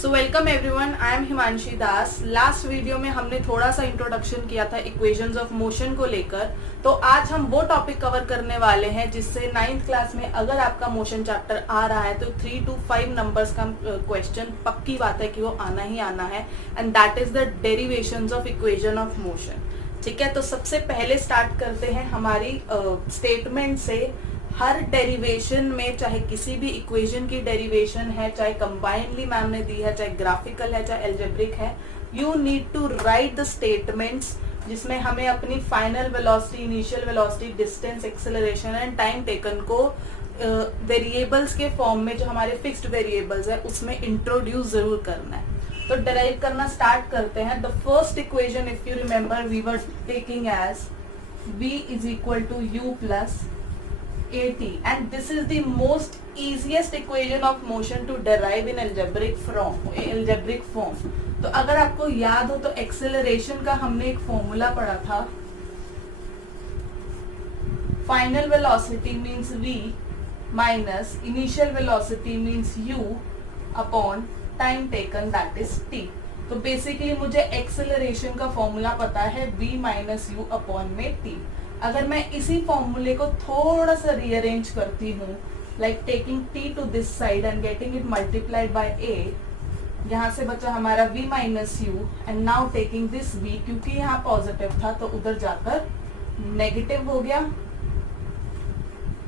So welcome everyone, I am Himanshi Das. Last video में हमने थोड़ा सा इंट्रोडक्शन किया था इक्वेशंस ऑफ मोशन को लेकर। तो आज हम वो टॉपिक कवर करने वाले हैं जिससे 9th क्लास में अगर आपका मोशन चैप्टर आ रहा है तो 3 to 5 नंबर्स का क्वेश्चन पक्की बात है कि वो आना ही आना है, and that is the derivations of equation of motion. ठीक है, तो सबसे पहले स्टार्ट करते हैं हमारी स्टेटमेंट से। हर डेरिवेशन में, चाहे किसी भी इक्वेशन की डेरिवेशन है, चाहे कंबाइंडली मैम ने दी है, चाहे ग्राफिकल है, चाहे एल्जेब्रिक है, you need to write the statements जिसमें हमें अपनी final velocity, initial velocity, distance, acceleration and time taken को वेरिएबल्स के फॉर्म में, जो हमारे फिक्स्ड वेरिएबल्स है, उसमें इंट्रोड्यूस जरूर करना है। तो डेराइव करना स्टार्ट करते हैं। The first equation, if you remember, we were taking as v is equal to u plus at, and this is the most easiest equation of motion to derive in algebraic form. तो अगर आपको याद हो तो acceleration का हमने एक formula पढ़ा था। Final velocity means v minus initial velocity means u upon time taken, that is t। तो बेसिकली मुझे एक्सेलरेशन का फॉर्मूला पता है v माइनस यू अपॉन में t। अगर मैं इसी फॉर्मूले को थोड़ा सा रीअरेंज करती हूँ, like taking t to this side and getting it multiplied by a, यहाँ से बचा हमारा v minus u, and now taking this v, क्योंकि यहाँ पॉजिटिव था तो उधर जाकर नेगेटिव हो गया,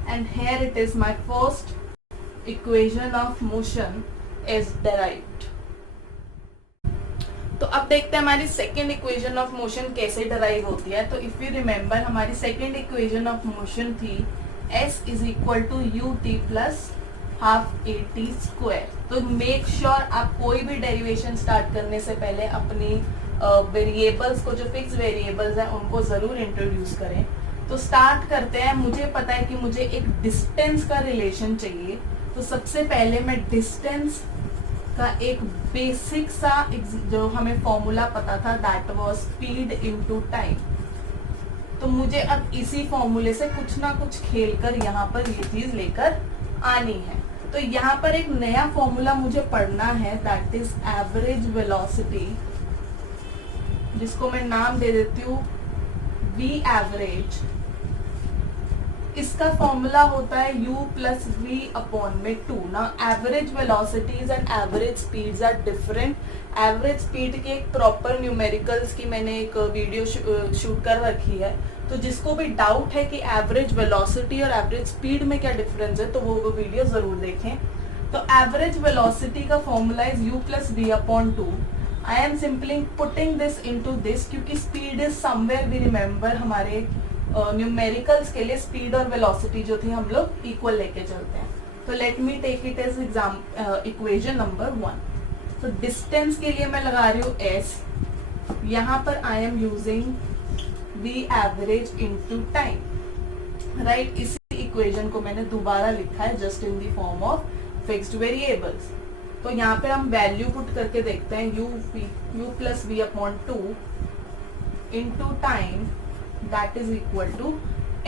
and here it is my first equation of motion is derived. तो अब देखते हैं हमारी सेकेंड इक्वेशन ऑफ मोशन कैसे डराइव होती है। तो इफ यू रिमेंबर, हमारी सेकेंड इक्वेशन ऑफ मोशन थी s is equal to u t plus half a t square. तो मेक श्योर आप कोई भी डेरिवेशन स्टार्ट करने से पहले अपनी वेरिएबल्स को, जो फिक्स वेरिएबल्स हैं, उनको जरूर इंट्रोड्यूस करें। तो स्टार्ट करते हैं। मुझे पता है कि मुझे एक डिस्टेंस का रिलेशन चाहिए, तो सबसे पहले मैं डिस्टेंस का एक बेसिक सा जो हमें फॉर्मूला पता था, that was speed into time. तो मुझे अब इसी फॉर्मूले से कुछ ना कुछ खेलकर यहाँ पर ये चीज लेकर आनी है। तो यहाँ पर एक नया फॉर्मूला मुझे पढ़ना है, दैट इज एवरेज वेलोसिटी, जिसको मैं नाम दे देती हूँ v एवरेज। इसका फॉर्मूला होता है u प्लस वी अपॉन में 2। ना average velocities and average speeds are different. Average speed के एक प्रॉपर न्यूमेरिकल्स की मैंने एक वीडियो शूट कर रखी है, तो जिसको भी डाउट है कि एवरेज वेलोसिटी और एवरेज स्पीड में क्या डिफरेंस है, तो वो वीडियो जरूर देखें। तो एवरेज वेलोसिटी का formula is u plus we upon 2। I am simply putting this into this, क्योंकि speed is somewhere, we remember, हमारे न्यूमेरिकल्स के लिए स्पीड और वेलोसिटी जो थी हम लोग इक्वल लेके चलते हैं। तो let me take it as equation number 1। तो डिस्टेंस के लिए मैं लगा रही हूँ s, यहाँ पर I am using v average into time, right. इसी इक्वेशन को मैंने दोबारा लिखा है just in the form of fixed variables. तो यहाँ पे हम वैल्यू पुट करके देखते हैं, u plus we upon 2 into time, that is equal to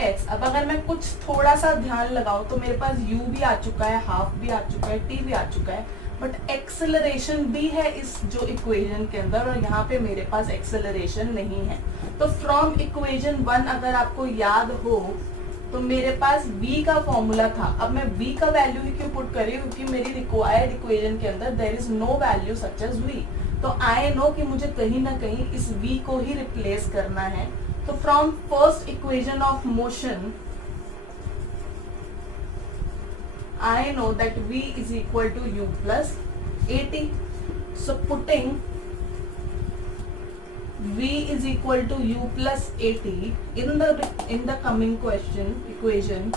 x। अब अगर मैं कुछ थोड़ा सा ध्यान लगाऊं तो मेरे पास u भी आ चुका है, हाफ भी आ चुका है, t भी आ चुका है, बट एक्सेलरेशन भी है इस जो इक्वेशन के अंदर, और यहाँ पे मेरे पास एक्सेलरेशन नहीं है। तो फ्रॉम इक्वेशन 1 अगर आपको याद हो तो मेरे पास v का फॉर्मूला था। अब मैं v का वैल्यू ही क्यों पुट कर रही हूँ, क्योंकि मेरी रिक्वायर्ड इक्वेशन के अंदर there is no value such as v। तो आई नो कि मुझे कहीं ना कहीं इस v को ही रिप्लेस करना है। तो from first equation of motion I know that v is equal to u plus at. So putting v is equal to u plus at in the coming equation,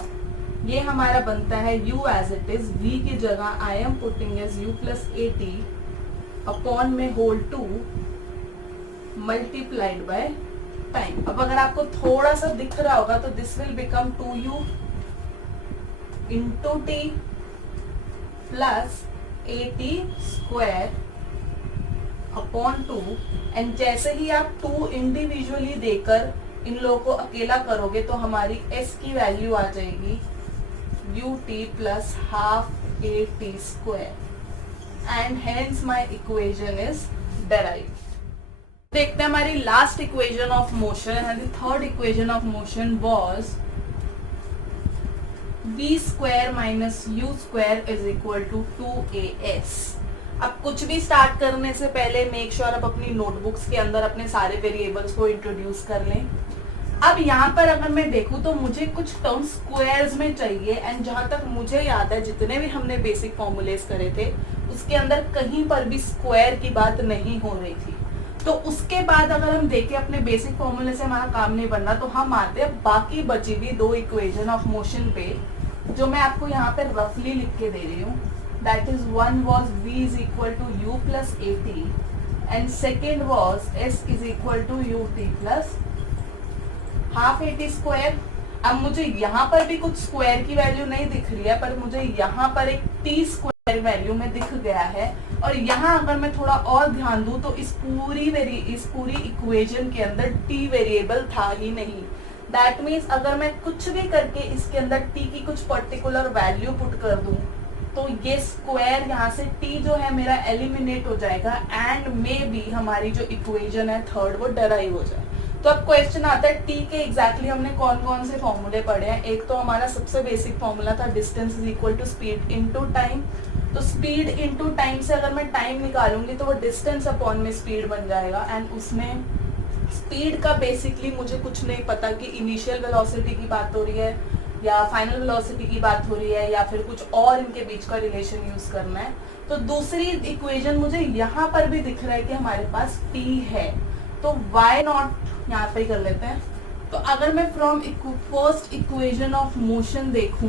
ये हमारा बनता है u as it is, v की जगह I am putting as u plus at upon में whole 2 multiplied by time. अब अगर आपको थोड़ा सा दिख रहा होगा तो this will become 2u into T plus A t square upon 2, and जैसे ही आप 2 इंडिविजुअली देकर इन लोगों को अकेला करोगे तो हमारी s की वैल्यू आ जाएगी u t plus half a t square. and hence my equation is derived. देखते हैं हमारी last equation of motion and the third equation of motion was v square minus u square is equal to 2as। अब कुछ भी start करने से पहले make sure आप अपनी नोटबुक्स के अंदर अपने सारे वेरिएबल्स को इंट्रोड्यूस कर लें। अब यहाँ पर अगर मैं देखूं तो मुझे कुछ टर्म स्क्वायर्स में चाहिए, एंड जहां तक मुझे याद है जितने भी हमने बेसिक फॉर्मूलेस करे थे उसके अंदर कहीं पर भी स्क्वायर की बात नहीं हो रही थी। तो उसके बाद अगर हम देखें अपने बेसिक फॉर्मूले से हमारा काम नहीं बनना, तो हम आते हैं बाकी बची हुई दो इक्वेशन ऑफ मोशन पे, जो मैं आपको यहाँ पे रफली लिख के दे रही हूँ। That is one was v is equal to u plus at and second was s is equal to ut plus half at square. अब मुझे यहाँ पर भी कुछ स्क्वायर की वैल्यू नहीं दिख रही है, पर मुझे यहाँ पर एक t स्क्वायर वैल्यू में दिख गया है। और यहाँ अगर मैं थोड़ा और ध्यान दूं तो इस पूरी इक्वेशन के अंदर t वेरिएबल था ही नहीं। दैट मीन्स अगर मैं कुछ भी करके इसके अंदर t की कुछ पर्टिकुलर वैल्यू पुट कर दूं तो ये स्क्वायर यहाँ से t जो है मेरा एलिमिनेट हो जाएगा, एंड मे बी हमारी जो इक्वेशन है थर्ड वो डेराइव हो जाए। तो अब क्वेश्चन आता है t के एग्जैक्टली हमने कौन कौन से फॉर्मूले पढ़े हैं। एक तो हमारा सबसे बेसिक फॉर्मूला था distance is equal to speed into time. तो स्पीड इनटू टाइम से अगर मैं टाइम निकालूंगी तो वो डिस्टेंस अपॉन में स्पीड बन जाएगा, एंड उसमें स्पीड का बेसिकली मुझे कुछ नहीं पता कि इनिशियल वेलोसिटी की बात हो रही है या फाइनल वेलोसिटी की बात हो रही है या फिर कुछ और इनके बीच का रिलेशन यूज करना है। तो दूसरी इक्वेशन मुझे यहाँ पर भी दिख रहा है कि हमारे पास t है, तो वाई नॉट यहाँ पे कर लेते हैं। तो अगर मैं from first equation of motion देखूं,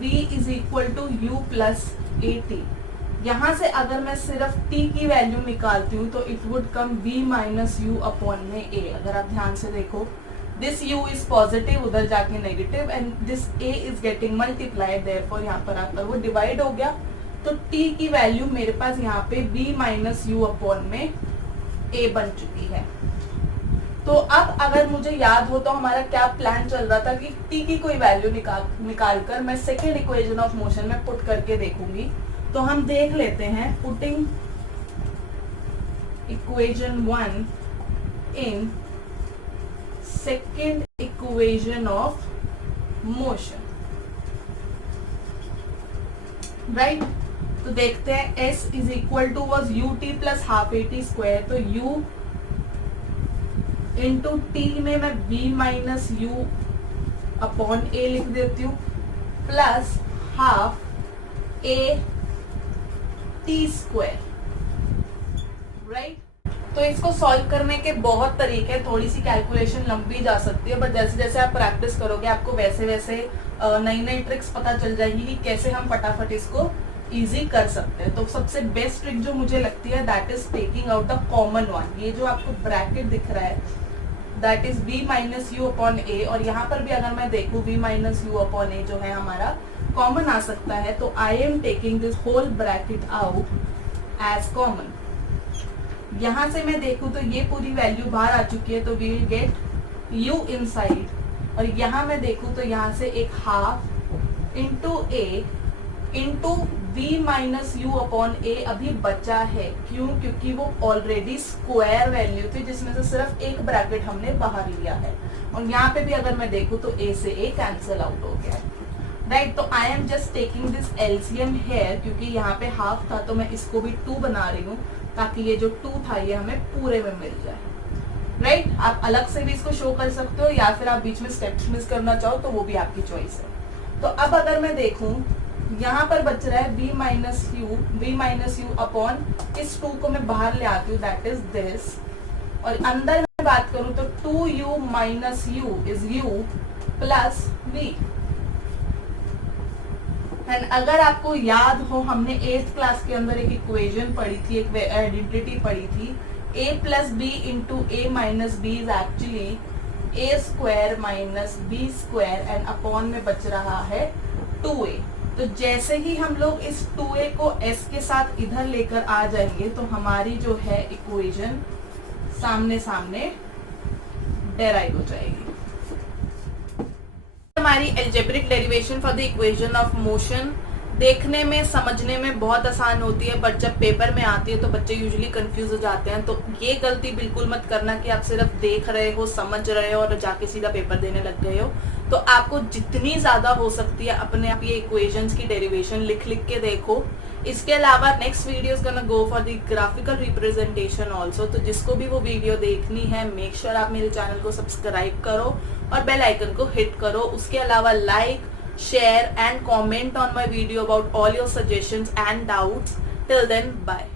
v is equal to u plus at, यहाँ से अगर मैं सिर्फ t की वैल्यू निकालती हूँ तो it would come v minus u upon में a। अगर आप ध्यान से देखो दिस u इज पॉजिटिव, उधर जाके negative, and this a is getting multiplied, therefore यहाँ पर आकर वो डिवाइड हो गया। तो t की वैल्यू मेरे पास यहाँ पे v माइनस यू अपॉन में a बन चुकी है। तो अब अगर मुझे याद हो तो हमारा क्या प्लान चल रहा था कि t की कोई वैल्यू निकाल कर मैं सेकेंड इक्वेशन ऑफ मोशन में पुट करके देखूंगी। तो हम देख लेते हैं putting equation 1 in second equation of motion, right. तो देखते हैं s is equal to was ut plus half at square. तो u इंटू t में मैं v minus u upon a लिख देती हूँ plus half a t square, right. तो इसको सॉल्व करने के बहुत तरीके, थोड़ी सी कैलकुलेशन लंबी जा सकती है, बट जैसे जैसे आप प्रैक्टिस करोगे आपको वैसे वैसे नई नई ट्रिक्स पता चल जाएगी कि कैसे हम फटाफट इसको इजी कर सकते हैं। तो सबसे बेस्ट ट्रिक जो मुझे लगती है that is taking out the common one. ये जो आपको ब्रैकेट दिख रहा है that is v minus u upon a, और यहाँ पर भी अगर मैं देखूँ v minus u upon a जो है हमारा कॉमन आ सकता है। तो I am taking this whole bracket out as common. यहाँ से मैं देखूँ तो ये पूरी वैल्यू बाहर आ चुकी है, तो we will get u inside, और यहाँ मैं देखूँ तो यहाँ से एक half into a into v minus u upon a अभी बचा है। क्यों? क्योंकि वो ऑलरेडी स्क्वायर वैल्यू थी जिसमें से सिर्फ एक ब्रैकेट हमने बाहर लिया है, और यहाँ पे भी अगर मैं देखूँ तो a से a कैंसिल आउट हो गया है, राइट। तो I am just taking this LCM here, क्योंकि यहाँ पे हाफ था तो मैं इसको भी 2 बना रही हूँ ताकि ये जो 2 था ये हमें पूरे में मिल जाए, राइट। आप अलग से भी इसको शो कर सकते हो या फिर आप बीच में स्टेप्स मिस करना चाहो तो वो भी आपकी चॉइस है। तो अब अगर मैं देखूं यहाँ पर बच रहा है v माइनस यू अपॉन इस 2 को मैं बाहर ले आती हूँ दैट इज दिस, और अंदर में बात करूं तो 2u minus you is u plus v। And अगर आपको याद हो हमने 8th क्लास के अंदर एक इक्वेशन पढ़ी थी, एक आइडेंटिटी पढ़ी थी, a plus b into a minus b is actually a square minus b square, and upon में बच रहा है 2a। तो जैसे ही हम लोग इस 2a को s के साथ इधर लेकर आ जाएंगे तो हमारी जो है इक्वेशन सामने सामने डेराइव हो जाएगी। हमारी algebraic derivation for the equation of motion देखने में समझने में बहुत आसान होती है, बट जब पेपर में आती है तो बच्चे यूजुअली कंफ्यूज हो जाते हैं। तो ये गलती बिल्कुल मत करना कि आप सिर्फ देख रहे हो, समझ रहे हो और जाके सीधा पेपर देने लग गए हो। तो आपको जितनी ज्यादा हो सकती है अपने आप ये इक्वेशंस की डेरिवेशन लिख लिख के देखो। इसके अलावा next video is gonna go for the graphical representation also. तो जिसको भी वो वीडियो देखनी है, मेक श्योर आप मेरे चैनल को सब्सक्राइब करो और बेल आइकन को हिट करो। उसके अलावा like, share and comment on my video about all your suggestions and doubts. Till then, bye.